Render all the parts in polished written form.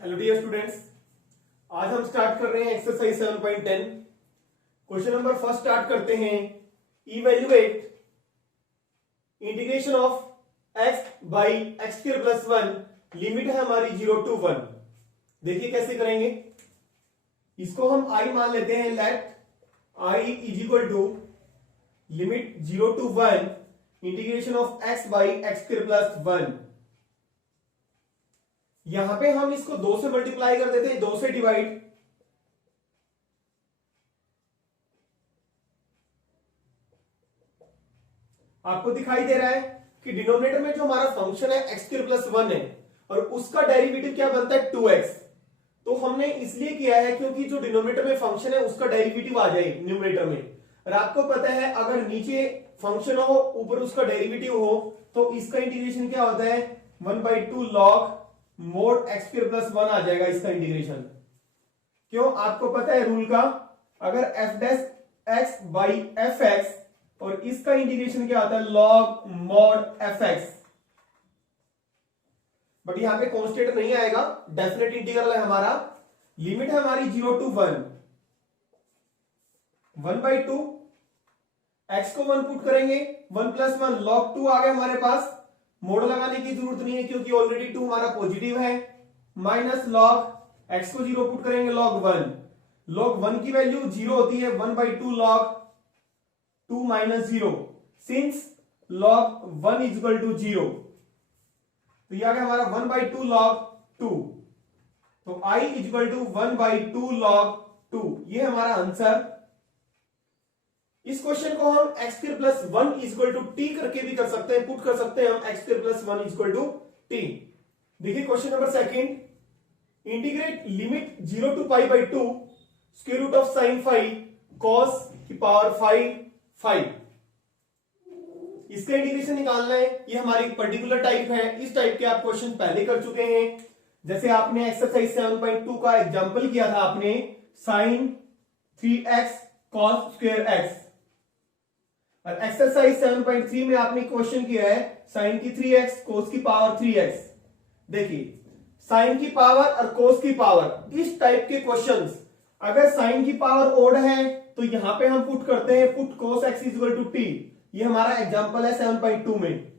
Hello dear students, आज हम start कर रहे हैं exercise 7.10। Question number first start करते हैं। Evaluate integration of x by x square plus 1। Limit है हमारी 0 to 1। देखिए कैसे करेंगे। इसको हम i मान लेते हैं। Let i is equal to limit 0 to 1 integration of x by x square plus 1। यहां पे हम इसको 2 से मल्टीप्लाई कर देते हैं, 2 से डिवाइड। आपको दिखाई दे रहा है कि डिनोमिनेटर में जो हमारा फंक्शन है एक्स स्क्वायर प्लस 1 है और उसका डेरिवेटिव क्या बनता है 2x। तो हमने इसलिए किया है क्योंकि जो डिनोमिनेटर में फंक्शन है उसका डेरिवेटिव आ जाए न्यूमरेटर में। और आपको पता है अगर नीचे फंक्शन हो ऊपर उसका डेरिवेटिव हो तो इसका इंटीग्रेशन क्या होता है 1/2 log mode x square plus 1 आ जाएगा इसका इंटीग्रेशन। क्यों? आपको पता है रूल का, अगर F dash x by F x और इसका इंटीग्रेशन क्या होता है log mod F x. But यहां पे कांस्टेंट नहीं आएगा, डेफिनेट इंटीग्रल है हमारा। लिमिट है हमारी 0 to 1, 1/2 एक्स को 1 पुट करेंगे, 1 + 1 log 2 आ गया हमारे पास। मोड लगाने की जरूरत नहीं है क्योंकि ऑलरेडी 2 हमारा पॉजिटिव है। माइनस लॉग एक्स को 0 पुट करेंगे log 1। log 1 की वैल्यू 0 होती है 1/2 log 2 - 0 since log 1 is equal to 0। तो यह आ गया हमारा 1/2 log 2। तो i is equal to 1/2 log 2। ये हमारा आंसर। इस क्वेश्चन को हम x square plus 1 equal to t करके भी कर सकते हैं, पुट कर सकते हैं हम x square plus 1 equal to t. देखिए question number second. Integrate limit 0 to π/2 square root of sine phi cos की पावर 5। इसका इंटीग्रेशन निकालना है। ये हमारी पर्टिकुलर टाइप है। इस टाइप के आप क्वेश्चन पहले कर चुके हैं। जैसे आपने एक्सरसाइज 7.2 का एग्जांपल किया था आपने, sine 3x cos squared x। और एक्सरसाइज 7.3 में आपने क्वेश्चन किया है साइन की 3x कोस की पावर 3x। देखिए साइन की पावर और कोस की पावर, इस टाइप के क्वेश्चंस अगर साइन की पावर ओड है तो यहां पे हम पुट करते हैं put cos x equal to t. ये हमारा एग्जांपल है 7.2 में।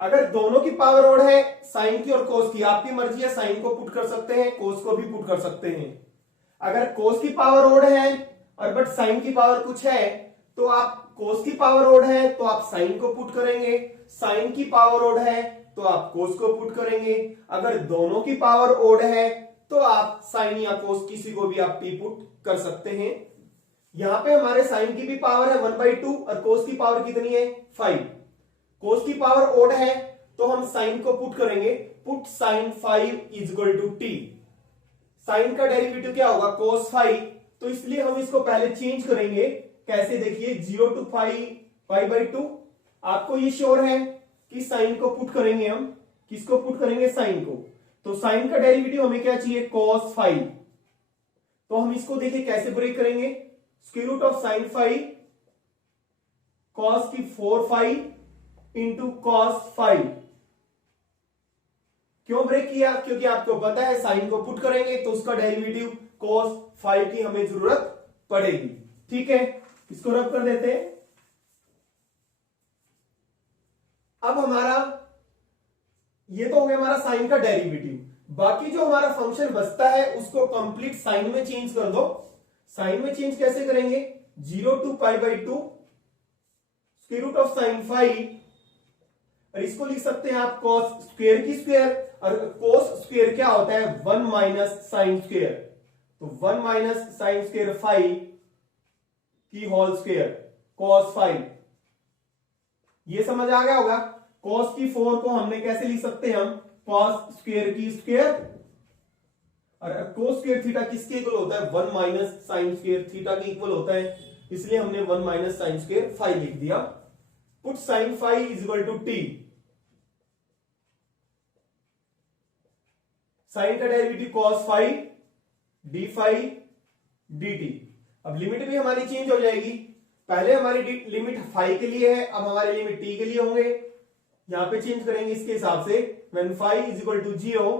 अगर दोनों की पावर ओड है साइन की और कोस की, आपकी मर्जी है, साइन को पुट कर सकते हैं कोस को भी पुट कर सकते हैं। अगर कोस की पावर ओड है और बट साइन की पावर कुछ है तो आप कोस की पावर ओड है तो आप साइन को पुट करेंगे, साइन की पावर ओड है तो आप कोस को पुट करेंगे। अगर दोनों की पावर ओड है तो आप साइन या कोस किसी को भी आप टी पुट कर सकते हैं। यहां पे हमारे साइन की भी पावर है 1/2 और कोस की पावर कितनी है 5। कोस की पावर ओड है तो हम साइन को पुट करेंगे, put sine 5 is equal to t. Sine का डेरिवेटिव क्या होगा cos 5, तो इसलिए हम इसको पहले चेंज करेंगे। कैसे? देखिए 0 to π/2। आपको ये श्योर है कि साइन को पुट करेंगे हम, किसको पुट करेंगे साइन को। तो साइन का डेरिवेटिव हमें क्या चाहिए cos 5। तो हम इसको देखिए कैसे ब्रेक करेंगे, square root of sine 5 cos की 4 इंटू cos 5। क्यों ब्रेक किया? क्योंकि आपको पता है साइन को पुट करेंगे तो उसका डेरिवेटिव cos 5 की हमें जरूरत पड़ेगी। ठीक है, इसको रब कर देते हैं। अब हमारा ये तो हो गया हमारा साइन का डेरिवेटिव। बाकी जो हमारा फंक्शन बचता है उसको कंप्लीट साइन में चेंज कर दो। साइन में चेंज कैसे करेंगे? 0 to π/2 square root of sine 5, और इसको लिख सकते हैं आप cos स्क्वायर की स्क्वायर, और cos स्क्वायर क्या होता है 1 माइनस साइन स्क्वायर। तो 1 माइनस साइन स्क्वायर 5 की होल स्क्वायर cos 5। ये समझ आ गया होगा। cos की 4 को हमने कैसे लिख सकते हैं हम cos स्क्वायर की स्क्वायर, और cos स्क्वायर थीटा किसके इक्वल होता है 1 माइनस साइन स्क्वायर थीटा के इक्वल होता है, इसलिए हमने 1 माइनस साइन स्क्वायर 5 लिख दिया। Put sine 5 is equal to t. Sine का डेरिवेटिव cos 5 d5 dt। अब लिमिट भी हमारी चेंज हो जाएगी। पहले हमारी लिमिट 5 के लिए है, अब हमारी लिमिट t के लिए होंगे। यहां पे चेंज करेंगे इसके हिसाब से। when 5 is equal to 0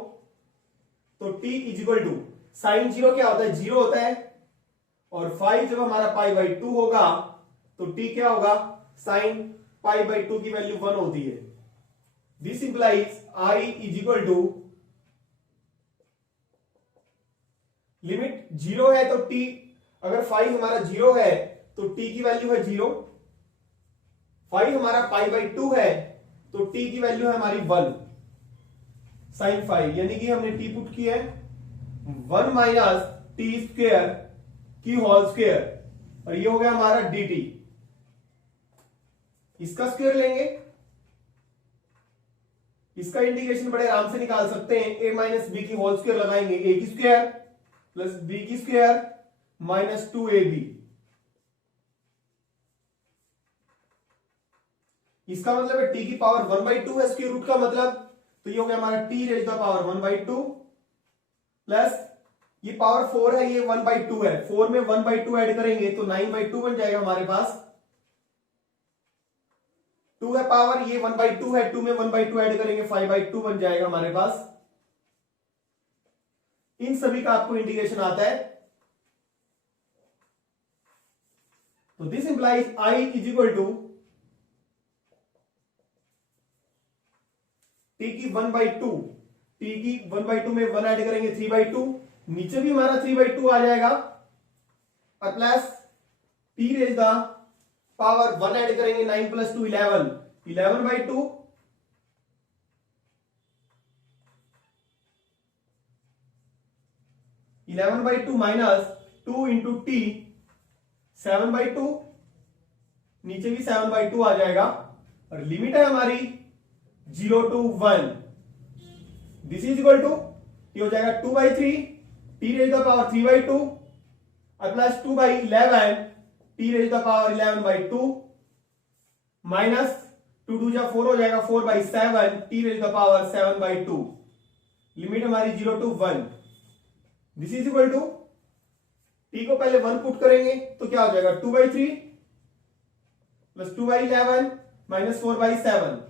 तो t is equal to sine zero क्या होता है, जीरो होता है, और 5 जब हमारा पाई बाई 2 होगा तो t क्या होगा, साइन पाई बाई 2 की वैल्यू 1 होती है। This implies i is equal to, limit zero है तो t, अगर 5 हमारा जीरो है तो t की वैल्यू है जीरो, 5 हमारा पाई बाई 2 है तो t की वैल्यू है हमारी 1 साइन 5, यानी कि हमने t पुट किया है 1 माइनस टी स्क्वेयर की होल स्क्वेयर, और ये हो गया हमारा dt। इसका स्क्वायर लेंगे, इसका इंटीग्रेशन बड़े आराम से निकाल सकते हैं, a माइनस बी की होल स्क्वायर लगाएंगे, a की स्क्वायर प्लस b की स्क्वायर माइनस 2ab। इसका मतलब है t की पावर 1/2 है स्क्वायर रूट का मतलब, तो ये हो गया हमारा t raise the power 1/2 plus ये पावर 4 है, ये 1/2 है, 4 में 1/2 ऐड करेंगे तो 9/2 बन जाएगा हमारे पास। 2 है पावर, ये 1/2 है, 2 में 1/2 ऐड करेंगे 5/2 बन जाएगा हमारे पास। इन सभी का आपको इंटीग्रेशन आता है, तो this implies i is equal to t की 1/2, t की 1/2 में 1 ऐड करेंगे 3/2, नीचे भी हमारा 3/2 आ जाएगा, और plus t raise the power 1 add करेंगे 9 प्लस 2 11, 11/2 11/2 माइनस 2 इंटू टी 7/2, नीचे भी 7/2 आ जाएगा, और लिमिट है हमारी 0 to 1, this is equal to, ये हो जाएगा 2/3 टी रेज द पावर 3/2 और plus 2/11 t raise the power 11/2 minus 2 2 जा 4 हो जाएगा 4/7 t raise the power 7/2, limit हमारी 0 to 1, this is equal to, t को पहले 1 पुट करेंगे तो क्या हो जाएगा 2/3 प्लस 2/11 माइनस 4/7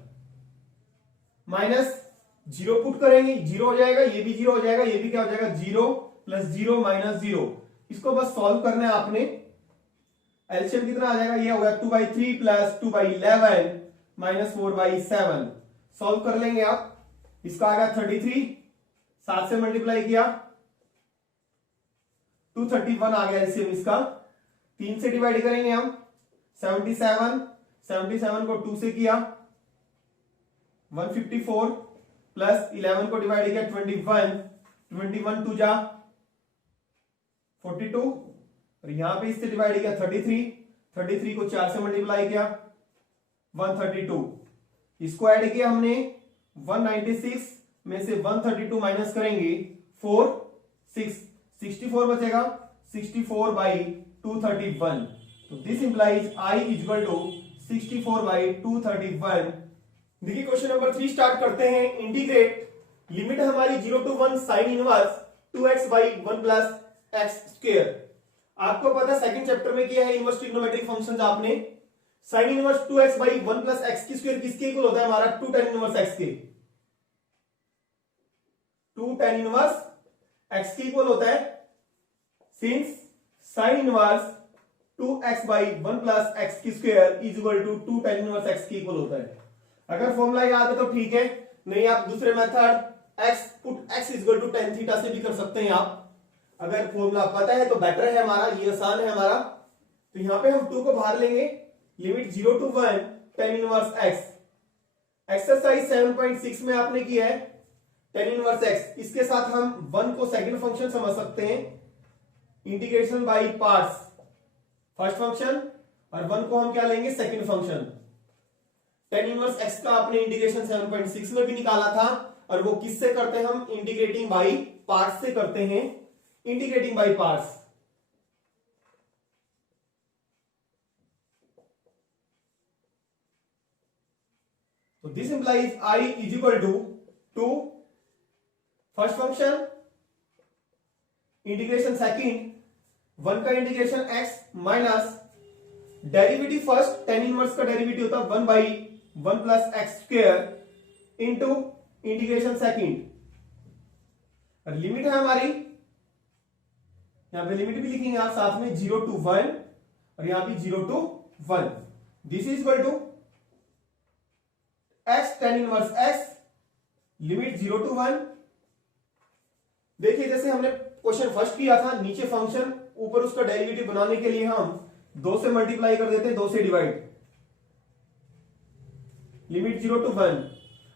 माइनस 0 पुट करेंगे, 0 हो जाएगा, ये भी 0 हो जाएगा, ये भी क्या हो जाएगा 0 प्लस 0 माइनस 0। इसको बस सॉल्व करना है आपने, एलसीएम कितना आ जाएगा, ये हो गया 2/3 प्लस 2/11 माइनस 4/7, सॉल्व कर लेंगे आप। इसका आ गया 33, 7 से मल्टीप्लाई किया 231 आ गया एलसीएम इसका, 3 से डिवाइड करेंगे हम 77, 77 को 2 से किया 154 प्लस 11 को डिवाइड किया 21, 21 2 जा 42, और यहां पे इससे डिवाइड किया 33, 33 को 4 से मल्टीप्लाई किया 132, इसको ऐड किया हमने 196 में से 132 माइनस करेंगे 4 6 64 बचेगा, 64/231, तो this implies i is equal to 64/231। देखिए क्वेश्चन नंबर 3 स्टार्ट करते हैं। इंटीग्रेट, लिमिट हमारी 0 to 1 sign inverse 2x/1 plus x square. आपको पता है सेकंड चैप्टर में किया है इनवर्स ट्रिग्नोमेट्रिक फंक्शंस आपने। Sign inverse 2x/1 plus x की स्क्वायर किसके इक्वल होता है हमारा 2 tan इनवर्स x के, 2 tan इनवर्स x के इक्वल होता है, since sine inverse 2x/1 plus x की square is equal to 2 tan inverse x के इक्वल होता है। अगर फॉर्मूला याद है तो ठीक है, नहीं आप दूसरे method x put x is equal to tan theta से भी कर सकते हैं आप। अगर फॉर्मूला पता है तो बेटर है हमारा, ये आसान है हमारा। तो यहां पे हम 2 को बाहर लेंगे, limit 0 to 1 tan inverse x। Exercise 7.6 में आपने किया है tan इनवर्स x, इसके साथ हम 1 को सेकंड फंक्शन समझ सकते हैं, integration by parts first function, और 1 को हम क्या लेंगे second function. tan inverse x का आपने इंटीग्रेशन 7.6 में भी निकाला था, और वो किससे करते हैं हम, इंटीग्रेटिंग बाय पार्ट्स से करते हैं, इंटीग्रेटिंग बाय पार्ट्स। तो this implies i is equal to 2 first function integration second, 1 का integration x minus derivative first, tan inverse का डेरिवेटिव होता है 1/1 plus x squared into integration second. और लिमिट है हमारी, यहां पे लिमिट भी लिखेंगे आप साथ में 0 to 1 और यहां भी 0 to 1। This is equal to x tan inverse x limit 0 to 1। देखिए जैसे हमने क्वेश्चन फर्स्ट किया था, नीचे फंक्शन ऊपर उसका डेरिवेटिव बनाने के लिए हम 2 से मल्टीप्लाई कर देते हैं, 2 से डिवाइड, लिमिट 0 to 1।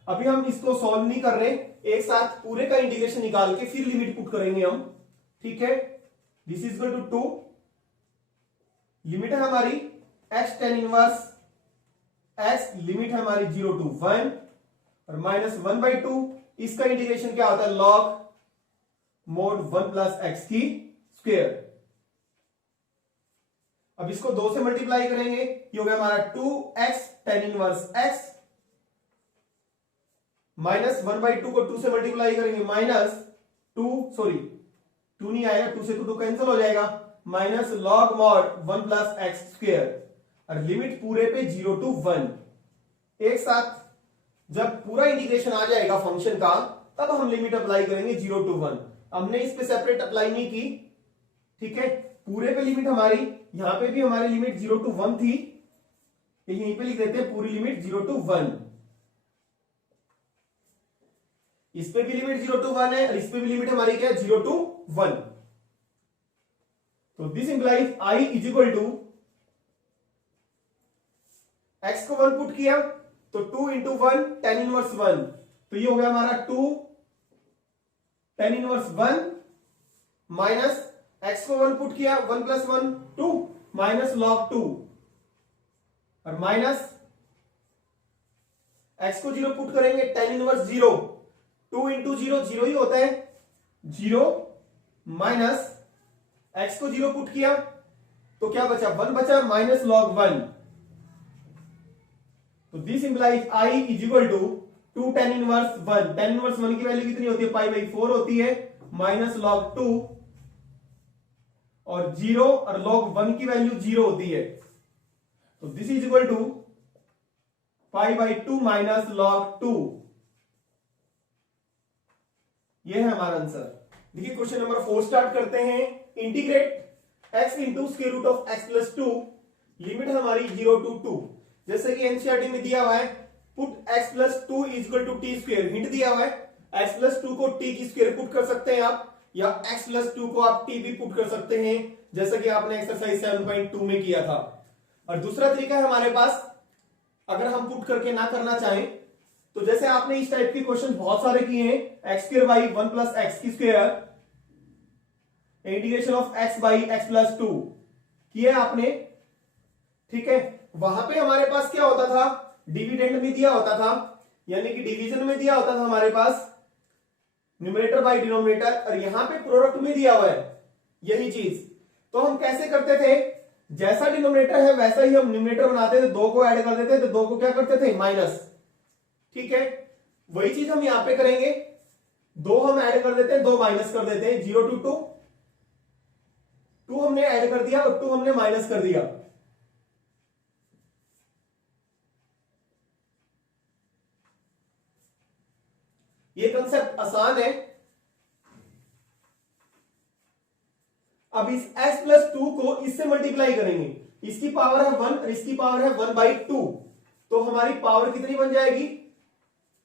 अभी हम इसको सॉल्व नहीं कर रहे, एक साथ पूरे का इंटीग्रेशन निकाल के फिर लिमिट पुट करेंगे हम, ठीक है। This is equal to 2, limit है हमारी x tan inverse x, limit है हमारी 0 to 1 और -1/2। इसका इंटीग्रेशन क्या होता है, log mod 1 प्लस एक्स की स्क्वायर। अब इसको 2 से मल्टीप्लाई करेंगे, ये हो गया हमारा 2x tan इनवर्स x, -1/2 को 2 से मल्टीप्लाई करेंगे, टू नहीं आएगा, 2 से 2 कैंसिल हो जाएगा, minus log mod 1 plus x square और लिमिट पूरे पे 0 to 1। एक साथ जब पूरा इंटीग्रेशन आ जाएगा फंक्शन का, तब हम लिमिट अप्लाई करेंगे 0 to 1। हमने इस पे सेपरेट अप्लाई नहीं की, ठीक है। पूरे पे लिमिट हमारी, यहां पे भी हमारी लिमिट 0 to 1 थी, यहीं पे लिख देते हैं पूरी लिमिट 0 to 1। इस पे भी लिमिट 0 to 1 है और इस पे भी लिमिट हमारी क्या है, 0 to 1। तो this implies I is equal to, x को 1 पुट किया तो 2 इंटू 1 tan इनवर्स 1, तो ये हो गया हमारा 2 tan इनवर्स 1 माइनस x को 1 पुट किया, 1 प्लस 1 2 माइनस log 2 और माइनस x को 0 पुट करेंगे, tan इनवर्स 0, 2 इंटू 0 0 ही होता है, 0 माइनस x को 0 पुट किया तो क्या बचा, 1 बचा, माइनस log 1। तो this implies I is equal to 2 tan inverse 1, tan inverse 1 की वैल्यू कितनी होती है, π/4 होती है, माइनस log 2 और 0 और log 1 की वैल्यू 0 होती है, तो this is equal to π/2 minus log 2। ये है हमारा आंसर। देखिए क्वेश्चन नंबर 4 स्टार्ट करते हैं। Integrate x into square root of x plus 2, limit हमारी 0 to 2। जैसे कि एनसीईआरटी में दिया हुआ है, put x plus 2 is equal to t squared, hint दिया हुआ है, x प्लस 2 को t की स्क्वायर पुट कर सकते हैं आप, या x प्लस 2 को आप t भी पुट कर सकते हैं, जैसा कि आपने एक्सरसाइज 7.2 में किया था। और दूसरा तरीका है हमारे पास, अगर हम पुट करके ना करना चाहें, तो जैसे आपने इस टाइप के क्वेश्चन बहुत सारे किए हैं, x square by 1 plus x की square, integration of x by x plus 2 किए आपने, ठीक है। वहां पे हमारे पास क्या होता था, डिविडेंड में दिया होता था, यानी कि डिवीजन में दिया होता था हमारे पास न्यूमरेटर बाई डिनोमिनेटर, और यहां पे प्रोडक्ट में दिया हुआ है यही चीज। तो हम कैसे करते थे, जैसा डिनोमिनेटर है वैसा ही हम न्यूमरेटर बनाते थे, 2 को ऐड कर देते थे, 2 को क्या करते थे, माइनस, ठीक है। वही चीज हम यहां पे करेंगे, 2 हम ऐड कर देते हैं, 2 माइनस कर देते हैं, 0 to 2, 2 हमने ऐड कर दिया और 2 हमने माइनस कर दिया। ये कंसेप्ट आसान है। अब इस x प्लस 2 को इससे मल्टीप्लाई करेंगे, इसकी पावर है 1 और इसकी पावर है 1/2, तो हमारी पावर कितनी बन जाएगी,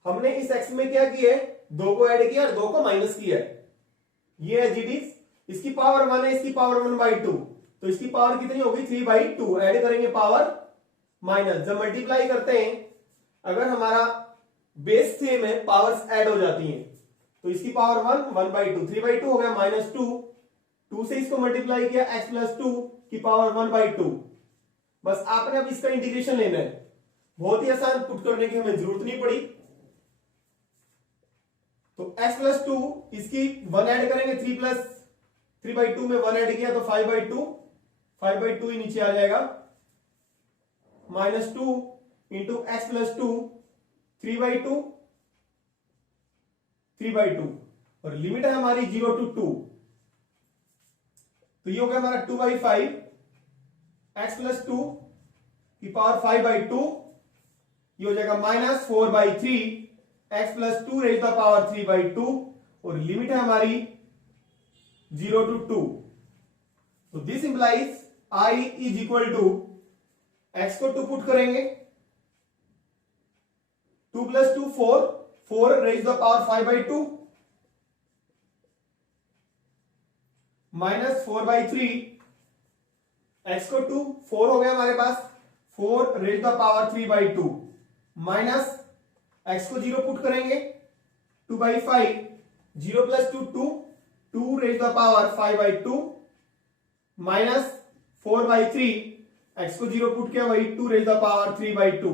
हमने इस x में क्या किया है, 2 को ऐड किया और 2 को माइनस किया है, ये है जीडीज। इसकी पावर 1 है, इसकी पावर 1/2, तो इसकी पावर कितनी होगी, 3/2, ऐड करेंगे पावर माइनस, जब मल्टीप्लाई करते हैं अगर हमारा बेस सेम है, पावर्स ऐड हो जाती हैं, तो इसकी पावर 1 1/2, 3/2 हो गया, -2, 2 से इसको मल्टीप्लाई किया, x प्लस 2 की पावर 1/2। बस आपने अब इसका इंटीग्रेशन लेना है, बहुत ही आसान, पुट करने की हमें जरूरत नहीं पड़ी। तो x प्लस 2 इसकी 1 ऐड करेंगे, 3/2 में 1 ऐड किया तो 5/2 ही नीचे आ जाएगा, -2 इंटू x प्लस 2, 3/2 और लिमिट है हमारी 0 to 2, तो ये हो गया हमारा 2/5, x प्लस 2 की पावर 5/2, ये हो जाएगा -4/3, x plus 2 raise the power 3/2 और लिमिट है हमारी 0 to 2। तो this implies I is equal to x को 2 पुट करेंगे, 2 + 2 4, 4 raised to the power 5/2 minus 4/3, x को 2, 4 हो गया हमारे पास, 4 raised to the power 3/2 minus x को 0 पुट करेंगे, 2/5, 0 + 2 2, 2 raised to the power 5/2 minus 4/3, x को 0 पुट किया, वही 2 raised to the power 3/2।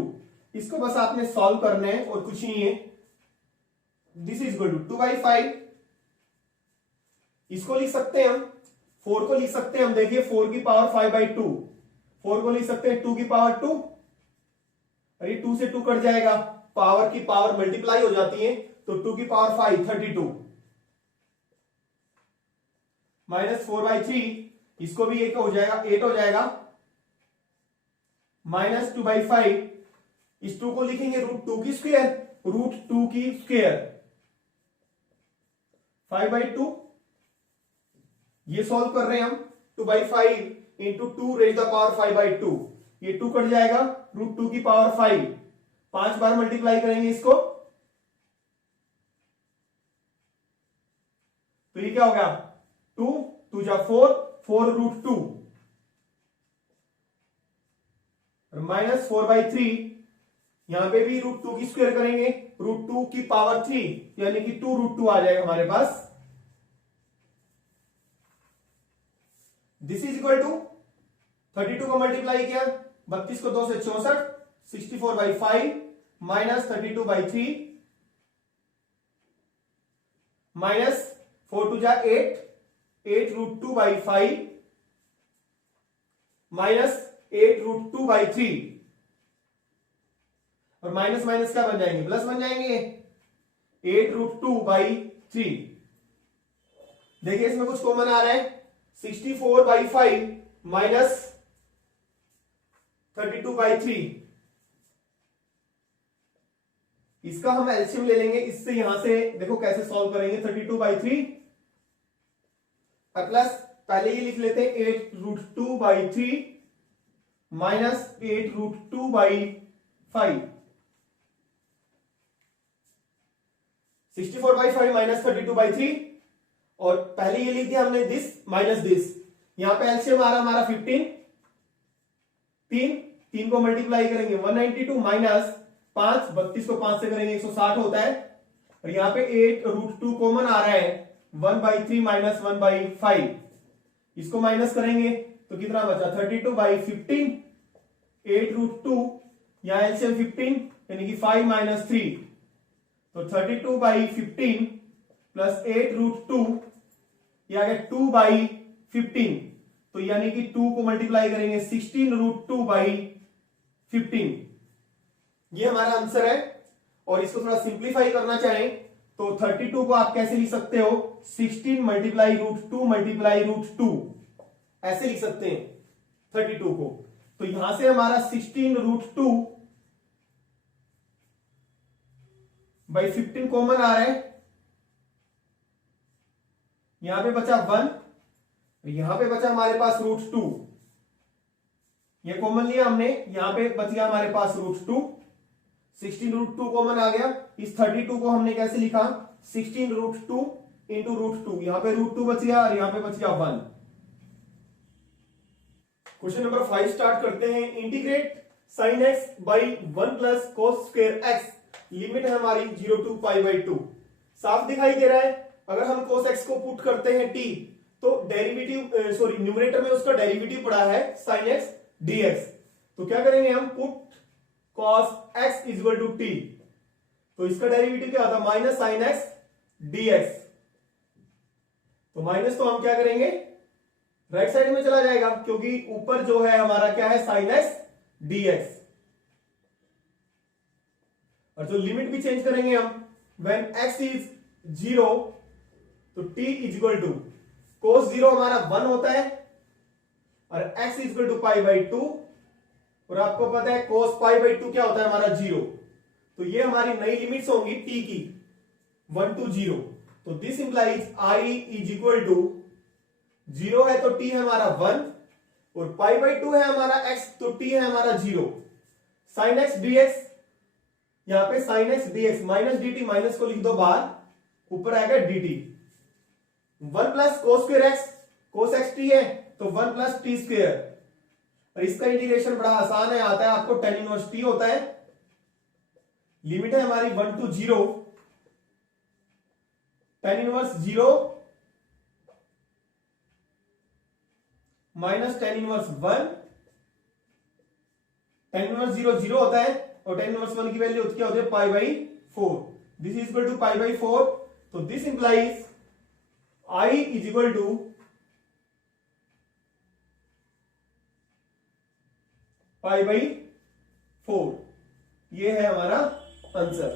इसको बस आपने सॉल्व करना है और कुछ नहीं है। दिस इज इक्वल टू 2/5, इसको लिख सकते हैं हम, 4 को लिख सकते हैं हम, देखिए 4 की पावर 5/2, 4 को लिख सकते हैं 2 की पावर 2, अरे 2 से 2 कट जाएगा, पावर की पावर मल्टीप्लाई हो जाती है, तो 2 की पावर 5 32 माइनस 4/3, इसको भी 1 हो जाएगा, 8 हो जाएगा, माइनस 2/5, इस 2 को लिखेंगे √2 की स्क्वायर, √2 की स्क्वायर 5/2, ये सॉल्व कर रहे हैं हम, 2/5 into 2 raised to the power 5/2, ये 2 कट जाएगा, √2 की पावर 5, 5 बार मल्टीप्लाई करेंगे इसको, तो ये क्या हो गया, 2 2 जा 4, 4 √2 माइनस 4/3, यहां पे भी √2 की स्क्वायर करेंगे, √2 की पावर 3 यानी कि 2 √2 आ जाएगा हमारे पास। दिस इज इक्वल टू 32 को मल्टीप्लाई किया, 32 को 2 से 64, 64/5 माइनस 32/3 माइनस 4 2 जा 8, 8 √2/5 माइनस 8 √2/3, और माइनस माइनस क्या बन जाएंगे, प्लस बन जाएंगे, 8 √2/3। देखिए इसमें कुछ कॉमन आ रहा है, 64/5 माइनस 32/3, इसका हम एलसीएम ले लेंगे, इससे यहां से देखो कैसे सॉल्व करेंगे, 32/3 प्लस पहले ये लिख लेते हैं 8 √2/3 माइनस 8 √2/5, 64/5 माइनस 32/3, और पहले ये लिख दिया हमने दिस माइनस दिस, यहां पे एलसीएम आ रहा हमारा 15, 3 को मल्टीप्लाई करेंगे 192 माइनस 5, 32 को 5 से करेंगे 160 होता है, और यहां पे 8 √2 कॉमन आ रहा है, 1/3 माइनस 1/5, इसको माइनस करेंगे तो कितना बचा, 32/15, 8 √2, यहां एलसीएम 15 यानी कि 5 माइनस 3, तो 32/15 प्लस 8 √2, ये आ गया 2/15, तो यानी कि 2 को मल्टीप्लाई करेंगे 16 √2/15, ये हमारा आंसर है। और इसको थोड़ा सिंप्लीफाई करना चाहें तो 32 को आप कैसे लिख सकते हो, 16 मल्टीप्लाई √2 मल्टीप्लाई √2, ऐसे लिख सकते हैं 32 को, तो यहां से हमारा 16 √2/15 कॉमन आ रहा है, यहां पे बचा 1, यहां पे बचा हमारे पास √2, ये कॉमन लिया हमने, यहां पे बच गया हमारे पास √2, 16 √2 कॉमन आ गया, इस 32 को हमने कैसे लिखा, 16 √2 इंटू √2, यहां पे √2 बच गया और यहां पे बच गया 1। क्वेश्चन नंबर 5 स्टार्ट करते हैं। Integrate sin x by 1 plus cos square x, limit है हमारी 0 to π/2। साफ दिखाई दे रहा है, अगर हम cos x को पुट करते हैं t, तो डेरिवेटिव सॉरी न्यूमरेटर में उसका डेरिवेटिव पड़ा है sin x dx, तो क्या करेंगे हम, put cos x is equal to t, तो इसका डेरिवेटिव क्या होता है, माइनस sin x dx, तो माइनस तो हम क्या करेंगे, राइट साइड में चला जाएगा, क्योंकि ऊपर जो है हमारा क्या है, sin x dx, और जो लिमिट भी चेंज करेंगे हम, when x is 0 तो t is equal to cos 0 हमारा 1 होता है, और x इज इक्वल टू π/2, और आपको पता है cos π/2 क्या होता है हमारा 0, तो ये हमारी नई लिमिट्स होंगी t की 1 to 0, तो this implies I is equal to 0 है तो t है हमारा 1 और पाई बाई 2 है हमारा x तो t है हमारा 0। साइन एक्स dx, यहां पे sine x dx minus dt, minus को लिख दो बाहर, ऊपर आएगा dt। 1 plus cos square x, cos x T है तो 1 प्लस टी स्क्वायर। और इसका इंटीग्रेशन बड़ा आसान है, आता है आपको tan इनवर्स t होता है। लिमिट है हमारी 1 to 0, tan inverse 0 minus tan inverse 1, tan inverse 0 0 होता है और tan इनवर्स 1 की वैल्यू क्या होती है pi by 4। This is equal to pi by 4। तो this implies I is equal to pi by 4। ये है हमारा आंसर।